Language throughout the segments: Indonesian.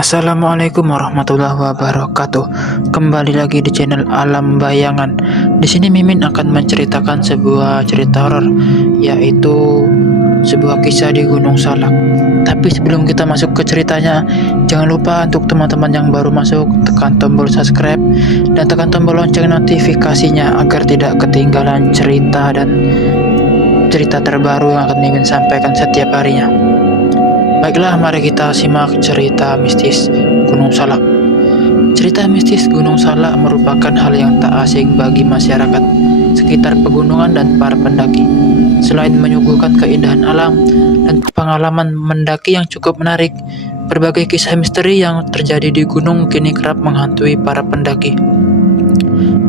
Assalamualaikum warahmatullahi wabarakatuh. Kembali lagi di channel Alam Bayangan. Di sini Mimin akan menceritakan sebuah cerita horor, yaitu sebuah kisah di Gunung Salak. Tapi sebelum kita masuk ke ceritanya, jangan lupa untuk teman-teman yang baru masuk, tekan tombol subscribe dan tekan tombol lonceng notifikasinya agar tidak ketinggalan cerita terbaru yang akan Mimin sampaikan setiap harinya. Baiklah, mari kita simak cerita mistis Gunung Salak. Cerita mistis Gunung Salak merupakan hal yang tak asing bagi masyarakat sekitar pegunungan dan para pendaki. Selain menyuguhkan keindahan alam dan pengalaman mendaki yang cukup menarik, berbagai kisah misteri yang terjadi di gunung kini kerap menghantui para pendaki.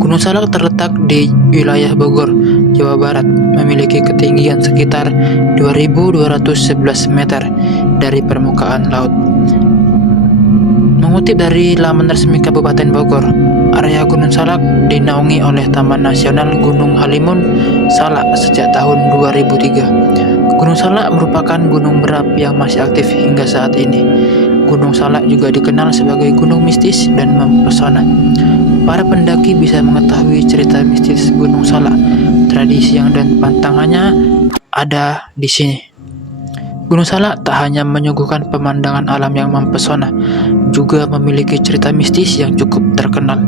Gunung Salak terletak di wilayah Bogor, Jawa Barat, memiliki ketinggian sekitar 2.211 meter dari permukaan laut. Mengutip dari laman resmi Kabupaten Bogor, area Gunung Salak dinaungi oleh Taman Nasional Gunung Halimun Salak sejak tahun 2003. Gunung Salak merupakan gunung berapi yang masih aktif hingga saat ini. Gunung Salak juga dikenal sebagai gunung mistis dan mempesona. Para pendaki bisa mengetahui cerita mistis Gunung Salak, tradisi dan pantangannya ada di sini. Gunung Salak tak hanya menyuguhkan pemandangan alam yang mempesona, juga memiliki cerita mistis yang cukup terkenal.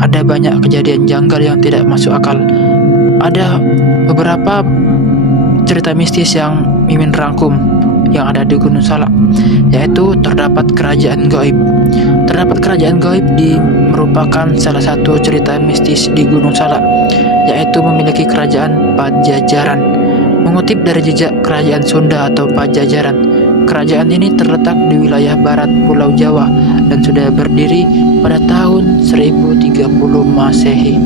Ada banyak kejadian janggal yang tidak masuk akal. Ada beberapa cerita mistis yang Mimin rangkum yang ada di Gunung Salak, yaitu terdapat kerajaan gaib. Terdapat kerajaan gaib merupakan salah satu cerita mistis di Gunung Salak, yaitu memiliki kerajaan Pajajaran. Mengutip dari jejak kerajaan Sunda atau Pajajaran, kerajaan ini terletak di wilayah barat Pulau Jawa dan sudah berdiri pada tahun 1030 Masehi.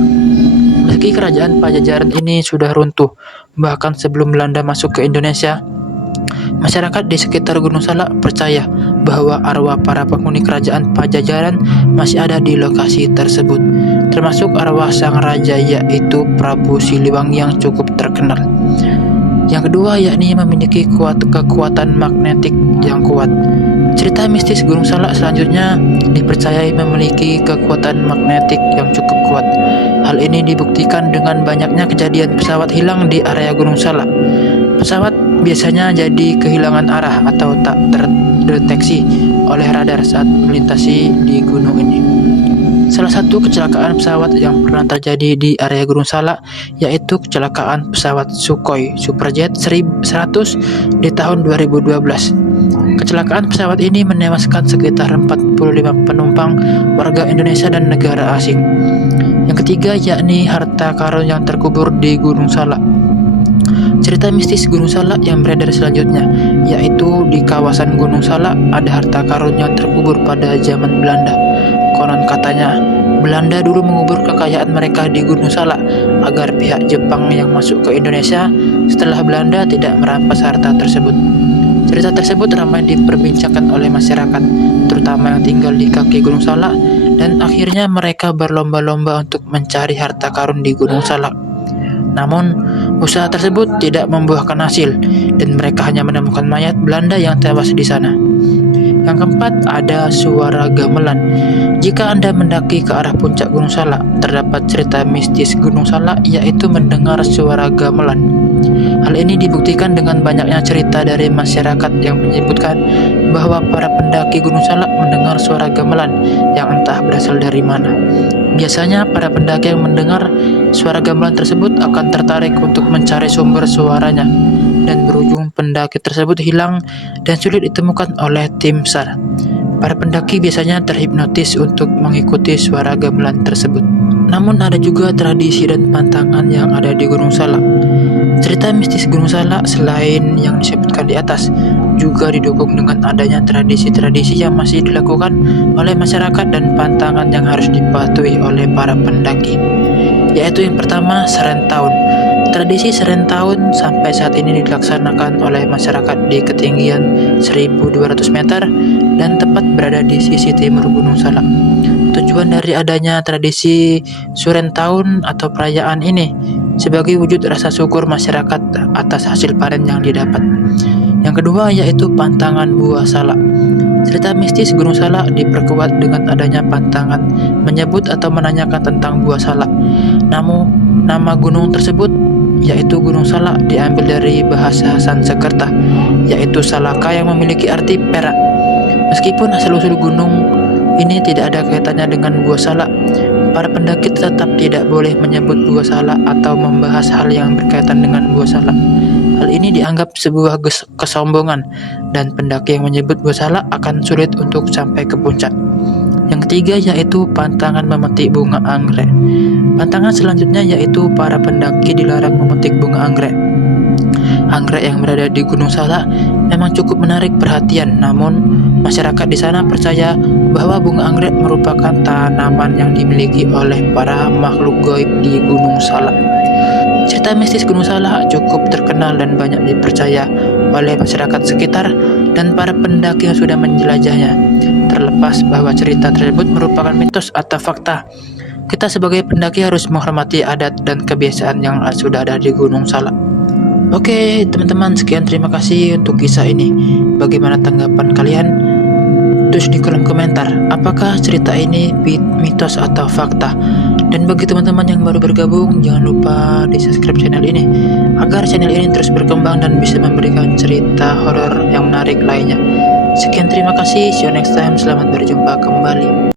Meski kerajaan Pajajaran ini sudah runtuh, bahkan sebelum Belanda masuk ke Indonesia, masyarakat di sekitar Gunung Salak percaya bahwa arwah para penghuni kerajaan Pajajaran masih ada di lokasi tersebut, termasuk arwah sang raja yaitu Prabu Siliwangi yang cukup terkenal. Yang kedua yakni memiliki kekuatan magnetik yang kuat. Cerita mistis Gunung Salak selanjutnya dipercayai memiliki kekuatan magnetik yang cukup kuat. Hal ini dibuktikan dengan banyaknya kejadian pesawat hilang di area Gunung Salak. Pesawat biasanya jadi kehilangan arah atau tak terdeteksi oleh radar saat melintasi di gunung ini. Salah satu kecelakaan pesawat yang pernah terjadi di area Gunung Salak yaitu kecelakaan pesawat Sukhoi Superjet 100 di tahun 2012. Kecelakaan pesawat ini menewaskan sekitar 45 penumpang warga Indonesia dan negara asing. Yang ketiga yakni harta karun yang terkubur di Gunung Salak. Cerita mistis Gunung Salak yang beredar selanjutnya, yaitu di kawasan Gunung Salak ada harta karun yang terkubur pada zaman Belanda. Konon katanya, Belanda dulu mengubur kekayaan mereka di Gunung Salak agar pihak Jepang yang masuk ke Indonesia setelah Belanda tidak merampas harta tersebut. Cerita tersebut ramai diperbincangkan oleh masyarakat, terutama yang tinggal di kaki Gunung Salak, dan akhirnya mereka berlomba-lomba untuk mencari harta karun di Gunung Salak. Namun, usaha tersebut tidak membuahkan hasil dan mereka hanya menemukan mayat Belanda yang tewas di sana. Yang keempat, ada suara gamelan. Jika Anda mendaki ke arah puncak Gunung Salak, terdapat cerita mistis Gunung Salak yaitu mendengar suara gamelan. Hal ini dibuktikan dengan banyaknya cerita dari masyarakat yang menyebutkan bahwa para pendaki Gunung Salak mendengar suara gamelan yang entah berasal dari mana. Biasanya para pendaki yang mendengar suara gamelan tersebut akan tertarik untuk mencari sumber suaranya, dan berujung pendaki tersebut hilang dan sulit ditemukan oleh tim SAR. Para pendaki biasanya terhipnotis untuk mengikuti suara gamelan tersebut. Namun ada juga tradisi dan pantangan yang ada di Gunung Salak. Cerita mistis Gunung Salak selain yang disebutkan di atas juga didukung dengan adanya tradisi-tradisi yang masih dilakukan oleh masyarakat dan pantangan yang harus dipatuhi oleh para pendaki, yaitu yang pertama, Serentahun. Tradisi Serentahun sampai saat ini dilaksanakan oleh masyarakat di ketinggian 1.200 meter dan tepat berada di sisi timur Gunung Salak. Tujuan dari adanya tradisi Serentahun atau perayaan ini sebagai wujud rasa syukur masyarakat atas hasil panen yang didapat. Yang kedua yaitu pantangan Buah Salak. Cerita mistis Gunung Salak diperkuat dengan adanya pantangan menyebut atau menanyakan tentang buah salak. Namun, nama gunung tersebut yaitu Gunung Salak diambil dari bahasa Sanskerta, yaitu Salaka yang memiliki arti perak. Meskipun asal-usul gunung ini tidak ada kaitannya dengan buah salak, para pendaki tetap tidak boleh menyebut buah salak atau membahas hal yang berkaitan dengan buah salak. Hal ini dianggap sebuah kesombongan dan pendaki yang menyebut buah salak akan sulit untuk sampai ke puncak. Yang ketiga yaitu pantangan memetik bunga anggrek. Pantangan selanjutnya yaitu para pendaki dilarang memetik bunga anggrek. Anggrek yang berada di Gunung Salak memang cukup menarik perhatian, namun masyarakat di sana percaya bahwa bunga anggrek merupakan tanaman yang dimiliki oleh para makhluk gaib di Gunung Salak. Cerita mistis Gunung Salak cukup terkenal dan banyak dipercaya oleh masyarakat sekitar dan para pendaki yang sudah menjelajahnya. Terlepas bahwa cerita tersebut merupakan mitos atau fakta, kita sebagai pendaki harus menghormati adat dan kebiasaan yang sudah ada di Gunung Salak. Oke teman-teman, sekian, terima kasih untuk kisah ini. Bagaimana tanggapan kalian? Tulis di kolom komentar, apakah cerita ini mitos atau fakta? Dan bagi teman-teman yang baru bergabung, jangan lupa di subscribe channel ini agar channel ini terus berkembang dan bisa memberikan cerita horor yang menarik lainnya. Sekian, terima kasih, see you next time, selamat berjumpa kembali.